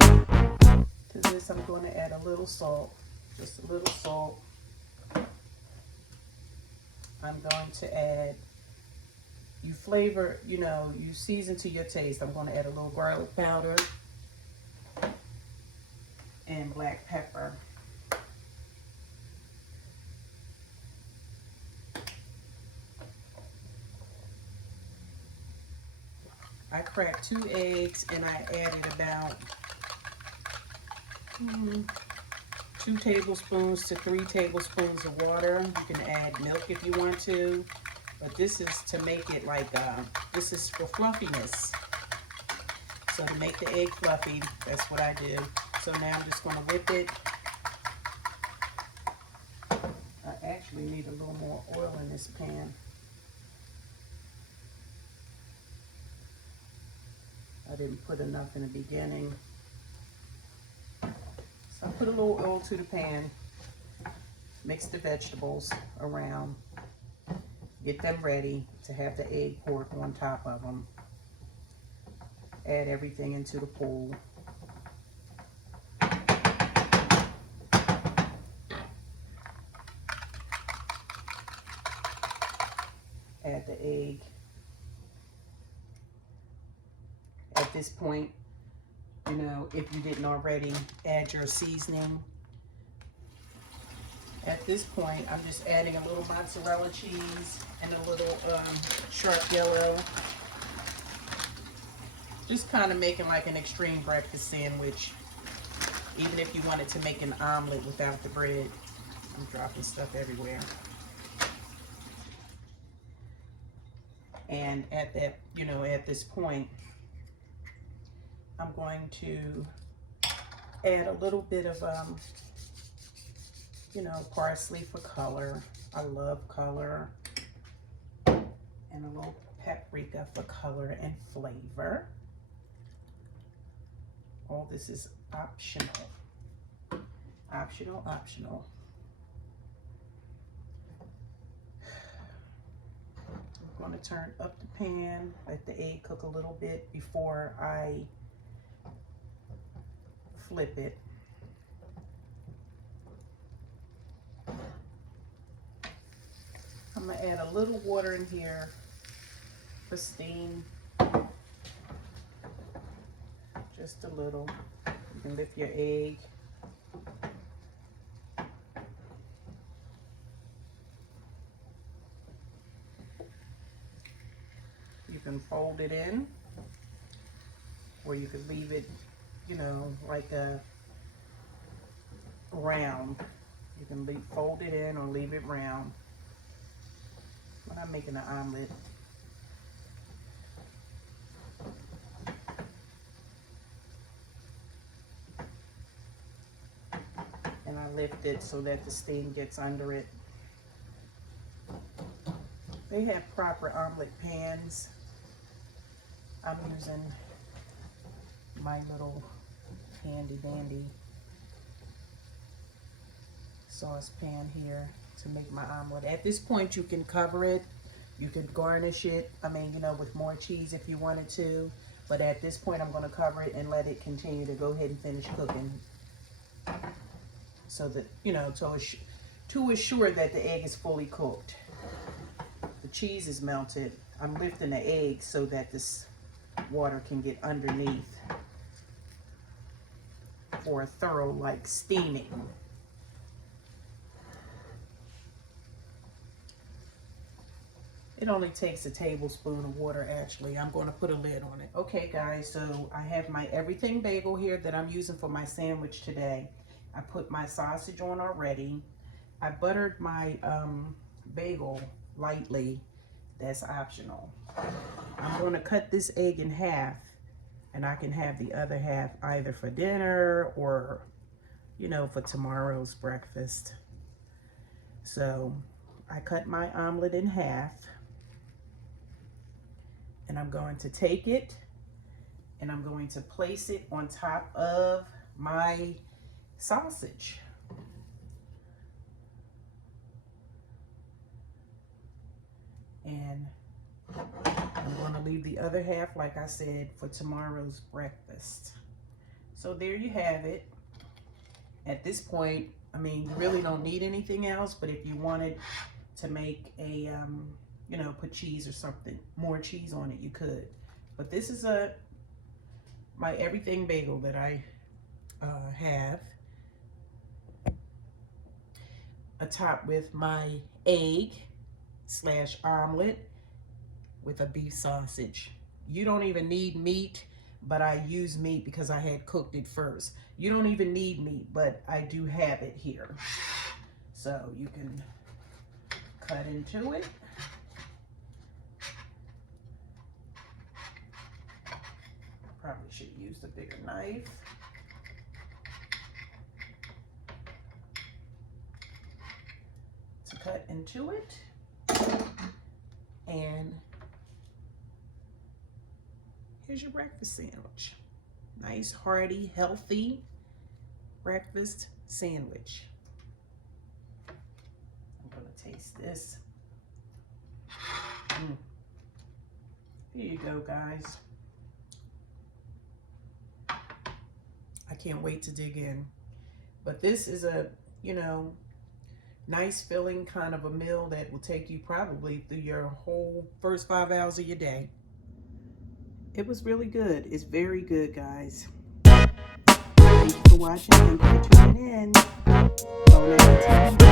To this, I'm going to add a little salt, just a little salt. I'm going to add, you flavor, you season to your taste. I'm going to add a little garlic powder and black pepper. I cracked 2 eggs and I added about 2 tablespoons to 3 tablespoons of water. You can add milk if you want to, but this is to make it like, this is for fluffiness. So to make the egg fluffy, that's what I do. So now I'm just going to whip it. I actually need a little more oil in this pan. I didn't put enough in the beginning. So I put a little oil to the pan, mix the vegetables around, get them ready to have the egg poured on top of them. Add everything into the pool. Add the egg. At this point, if you didn't already, add your seasoning. At this point, I'm just adding a little mozzarella cheese and a little sharp yellow. Just kind of making like an extreme breakfast sandwich. Even if you wanted to make an omelet without the bread. I'm dropping stuff everywhere. And at that, at this point, I'm going to add a little bit of, parsley for color. I love color. And a little paprika for color and flavor. All this is optional. Optional, optional. I'm going to turn up the pan, let the egg cook a little bit before I flip it. I'm going to add a little water in here for steam. Just a little. You can lift your egg. You can fold it in, or you could leave it, like a round. You can fold it in or leave it round. When I'm making an omelet, and I lift it so that the steam gets under it. They have proper omelet pans. I'm using my little handy dandy saucepan here to make my omelet. At this point, you can cover it. You can garnish it, with more cheese if you wanted to. But at this point, I'm going to cover it and let it continue to go ahead and finish cooking. So that, to assure that the egg is fully cooked. The cheese is melted. I'm lifting the egg so that this water can get underneath for a thorough, steaming. It only takes a tablespoon of water, actually. I'm going to put a lid on it. Okay, guys, so I have my everything bagel here that I'm using for my sandwich today. I put my sausage on already. I buttered my bagel lightly. That's optional. I'm going to cut this egg in half, and I can have the other half either for dinner or, for tomorrow's breakfast. So I cut my omelet in half. And I'm going to take it and I'm going to place it on top of my sausage. And I'm going to leave the other half, like I said, for tomorrow's breakfast. So there you have it. At this point, I mean, you really don't need anything else, but if you wanted to make a, you know, put cheese or something, more cheese on it, you could. But this is my everything bagel that I have. Atop with my egg / omelet with a beef sausage. You don't even need meat, but I use meat because I had cooked it first. You don't even need meat, but I do have it here. So you can cut into it. Probably should have used a bigger knife. To cut into it. And here's your breakfast sandwich. Nice, hearty, healthy breakfast sandwich. I'm gonna taste this. Here you go, guys. I can't wait to dig in. But this is a, you know, nice filling kind of a meal that will take you probably through your whole first 5 hours of your day. It was really good. It's very good, guys. Thank you for watching. Thank you for tuning in. Bon appetit.